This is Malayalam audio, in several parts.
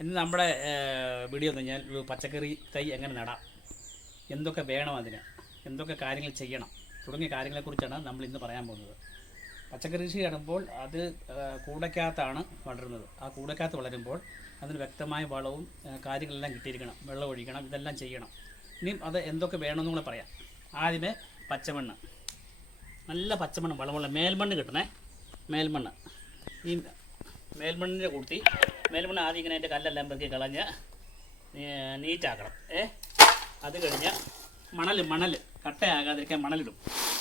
ഇന്ന് നമ്മുടെ വീഡിയോ എന്ന് പറഞ്ഞാൽ ഒരു പച്ചക്കറി തൈ എങ്ങനെ നടാം, എന്തൊക്കെ വേണം, അതിന് എന്തൊക്കെ കാര്യങ്ങൾ ചെയ്യണം തുടങ്ങിയ കാര്യങ്ങളെക്കുറിച്ചാണ് നമ്മൾ ഇന്ന് പറയാൻ പോകുന്നത്. പച്ചക്കറി കൃഷി നടുമ്പോൾ അത് കൂടയ്ക്കകത്താണ് വളരുന്നത്. ആ കൂടയ്ക്കകത്ത് വളരുമ്പോൾ അതിന് വ്യക്തമായ വളവും കാര്യങ്ങളെല്ലാം കിട്ടിയിരിക്കണം, വെള്ളം ഒഴിക്കണം, ഇതെല്ലാം ചെയ്യണം. ഇനിയും അത് എന്തൊക്കെ വേണമെന്നും കൂടെ പറയാം. ആദ്യമേ പച്ചമണ്ണ്, നല്ല പച്ചമണ്ണ്, വളമുള്ള മേൽമണ്ണ് കിട്ടണേ. മേൽമണ്ണ്, ഈ മേൽമണ്ണിൻ്റെ കൂട്ടി മേൽമണ്ണ് ആദ്യം ഇങ്ങനെ അതിൻ്റെ കല്ലെല്ലാം പെറുക്കി കളഞ്ഞ് നീറ്റാക്കണം. അത് കഴിഞ്ഞ് മണൽ കട്ടയാകാതിരിക്കാൻ മണലിടും.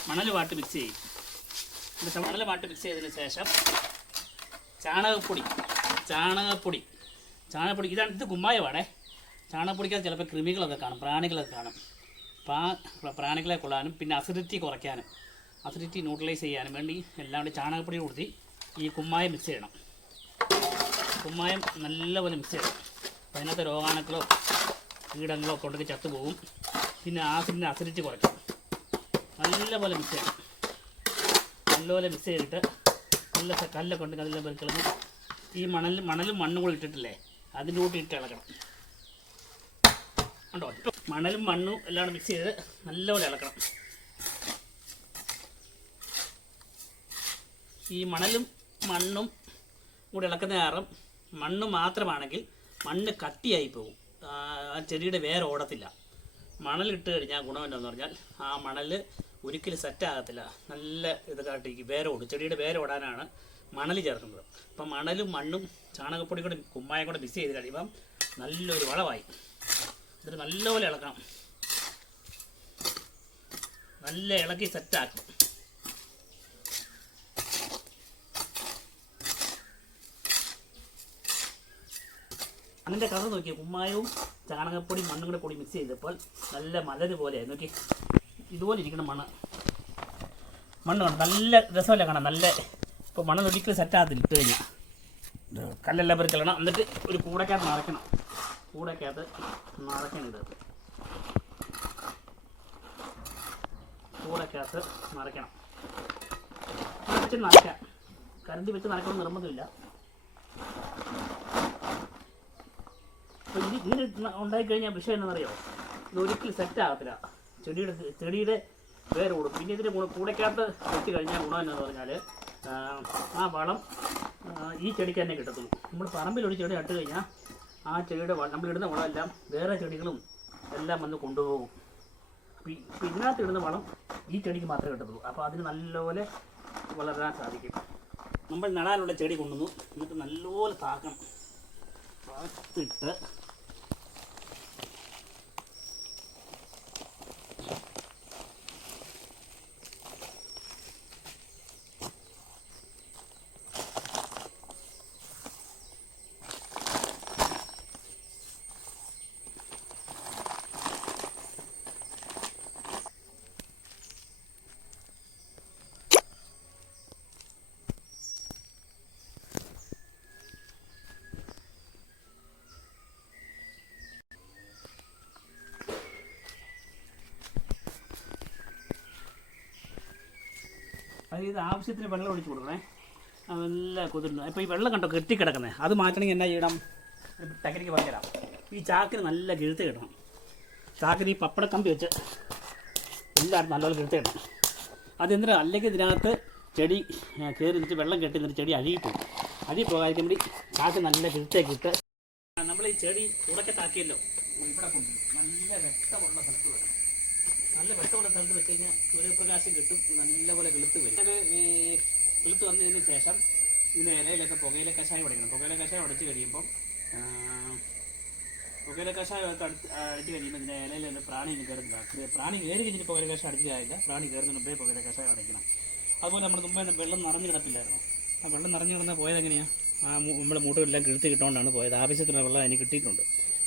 മണൽ വാട്ട് മിക്സ് ചെയ്യും. എന്നിട്ട് മണൽ വാട്ട് മിക്സ് ചെയ്തതിന് ശേഷം ചാണകപ്പൊടി ഇതാണ്. ഇത് കുമ്മായമാണേ. ചാണകപ്പൊടിക്കകത്ത് ചിലപ്പോൾ കൃമികളൊക്കെ കാണും, പ്രാണികളൊക്കെ കാണും. പ്രാണികളെ കൊള്ളാനും പിന്നെ അസിഡിറ്റി കുറയ്ക്കാനും അസിഡിറ്റി ന്യൂട്രലൈസ് ചെയ്യാനും വേണ്ടി എല്ലാം കൂടി ചാണകപ്പൊടി കൊടുത്തി ഈ കുമ്മായം മിക്സ് ചെയ്യണം. കുമ്മായം നല്ലപോലെ മിക്സ് ചെയ്യണം. അപ്പോൾ അതിനകത്ത് രോഗാണുക്കളോ കീടങ്ങളോ ഒക്കെ ഉണ്ടെങ്കിൽ ചത്തുപോകും. പിന്നെ അസിഡിറ്റി കുറയ്ക്കും. നല്ലപോലെ മിക്സ് ചെയ്യണം. നല്ലപോലെ മിക്സ് ചെയ്തിട്ട് നല്ല കല്ലൊക്കെ ഉണ്ടെങ്കിൽ അതെല്ലാം പെറുക്കളഞ്ഞ് ഈ മണലും മണ്ണും കൂടി ഇട്ടിട്ടില്ലേ, അതിൻ്റെ കൂട്ടി ഇട്ട് ഇളക്കണം. ഉണ്ടോ? മണലും മണ്ണും എല്ലാം മിക്സ് ചെയ്ത് നല്ലപോലെ ഇളക്കണം. ഈ മണലും മണ്ണും കൂടി ഇളക്കുന്ന കാരണം മണ്ണ് മാത്രമാണെങ്കിൽ മണ്ണ് കട്ടിയായി പോകും, ആ ചെടിയുടെ വേര് ഓടത്തില്ല. മണലിട്ട് കഴിഞ്ഞാൽ ഗുണം എന്താണെന്ന് പറഞ്ഞാൽ ആ മണൽ ഒരിക്കലും സെറ്റാകത്തില്ല, നല്ല ഇത് കാട്ടിക്ക് വേരോടും. ചെടിയുടെ വേരോടാനാണ് മണൽ ചേർക്കുന്നത്. അപ്പം മണലും മണ്ണും ചാണകപ്പൊടി കൂടെ കുമ്മായം കൂടെ മിക്സ് ചെയ്ത് കഴിയുമ്പം നല്ലൊരു വളമായി. എന്നിട്ട് നല്ലപോലെ ഇളക്കണം, നല്ല ഇളക്കി സെറ്റാക്കണം. അതിൻ്റെ കളർ നോക്കിയാൽ കുമ്മായവും ചാണകപ്പൊടി മണ്ണും കൂടെ കൂടി മിക്സ് ചെയ്തപ്പോൾ നല്ല മലര് പോലെയായി. നോക്കി, ഇതുപോലെ ഇരിക്കണം മണ്ണ് കാണാം, നല്ല രസമല്ലേ കാണാം. നല്ല ഇപ്പോൾ മണ്ണ് ഒരിക്കലും സെറ്റാകത്തില്ല. ഇട്ട് കഴിഞ്ഞാൽ കല്ലെല്ലാം പെറുക്കളണം. എന്നിട്ട് ഒരു കൂടക്കകത്ത് നിറയ്ക്കണം. ഇത് കൂടക്കകത്ത് നിറയ്ക്കണം. വെച്ച് നിറയ്ക്കാം. കരണ്ടി വെച്ച് നിറയ്ക്കണം നിർബന്ധമില്ല. അപ്പോൾ ഇങ്ങനെ ഉണ്ടായിക്കഴിഞ്ഞാൽ വിഷയം എന്നറിയോ, ഇത് ഒരിക്കലും സെറ്റാകത്തില്ല. ചെടിയുടെ വേര് കൂടും. പിന്നെ ഇതിൻ്റെ കൂടക്കകത്ത് വെച്ച് കഴിഞ്ഞാൽ ഗുണം എന്നാന്ന് പറഞ്ഞാൽ ആ വളം ഈ ചെടിക്ക് തന്നെ കിട്ടത്തുള്ളൂ. നമ്മൾ പറമ്പിലൊരു ചെടി നട്ട് കഴിഞ്ഞാൽ ആ ചെടിയുടെ നമ്മളിടുന്ന വളമെല്ലാം വേറെ ചെടികളും എല്ലാം വന്ന് കൊണ്ടുപോകും. ഇതിനകത്ത് ഇടുന്ന വളം ഈ ചെടിക്ക് മാത്രമേ കിട്ടത്തുള്ളൂ. അപ്പോൾ അതിന് നല്ലപോലെ വളരാൻ സാധിക്കും. നമ്മൾ നടാനുള്ള ചെടി കൊണ്ടുവന്നു, എന്നിട്ട് നല്ലപോലെ താക്കണം. താത്തിട്ട് ഇത് ആവശ്യത്തിന് വെള്ളം ഒഴിച്ച് കൊടുക്കണേ. അതെല്ലാം കുതിരുന്നു. ഇപ്പോൾ ഈ വെള്ളം കണ്ടോ കെട്ടിക്കിടക്കുന്നത്, അത് മാറ്റണമെങ്കിൽ എന്നാ ചെയ്യണം? ടെക്നിക്ക് പറഞ്ഞുതരാം. ഈ ചാക്കിന് നല്ല കിഴുത്ത് കിട്ടണം. ചാക്കിന് ഈ പപ്പടക്കമ്പി വെച്ച് എല്ലാവരും നല്ലപോലെ കിഴുത്ത് കിട്ടണം. അതെന്തിനാ? അല്ലെങ്കിൽ ഇതിനകത്ത് ചെടി കയറി നിന്നിട്ട് വെള്ളം കെട്ടി നിന്നിട്ട് ചെടി അഴുകിപ്പോകും. പോകാതിരിക്കാൻ വേണ്ടി ചാക്ക് നല്ല കിഴുത്തേക്ക് ഇട്ട് നമ്മൾ ഈ ചെടി തുടക്കത്താക്കിയല്ലോ, ഇവിടെ കൊണ്ട് നല്ല വെട്ടമുള്ള സ്ഥലത്ത് വരും. നല്ല വെട്ടമുള്ള സ്ഥലത്ത് വെച്ച് കഴിഞ്ഞാൽ സൂര്യപ്രകാശം കിട്ടും, നല്ലപോലെ കിളുത്ത് വരും. അത് കിളുത്ത് വന്നതിന് ശേഷം ഇതിന് ഇലയിലൊക്കെ പുകയില കഷായം അടയ്ക്കണം. പുകയില കഷായം അടച്ച് കഴിയുമ്പം അടിച്ച് കഴിയുമ്പോൾ ഇതിൻ്റെ ഇലയിൽ പ്രാണി കയറുന്നില്ല. പ്രാണി കയറി കഴിഞ്ഞിട്ട് പുകയില കഷായം അടിച്ച് കാര്യമില്ല, പ്രാണി കയറുന്ന മുമ്പേ പുകയില കഷായം അടയ്ക്കണം. അതുപോലെ നമ്മൾ മുമ്പേ വെള്ളം നിറഞ്ഞു കിടപ്പില്ലായിരുന്നു. ആ വെള്ളം നിറഞ്ഞു കിടന്നാൽ പോയത് എങ്ങനെയാണ്? നമ്മുടെ മൂട്ടുകളെല്ലാം കിഴുത്ത് കിട്ടുകൊണ്ടാണ് പോയത്. ആവശ്യത്തിനുള്ള വെള്ളം അതിന് കിട്ടിയിട്ടുണ്ട്.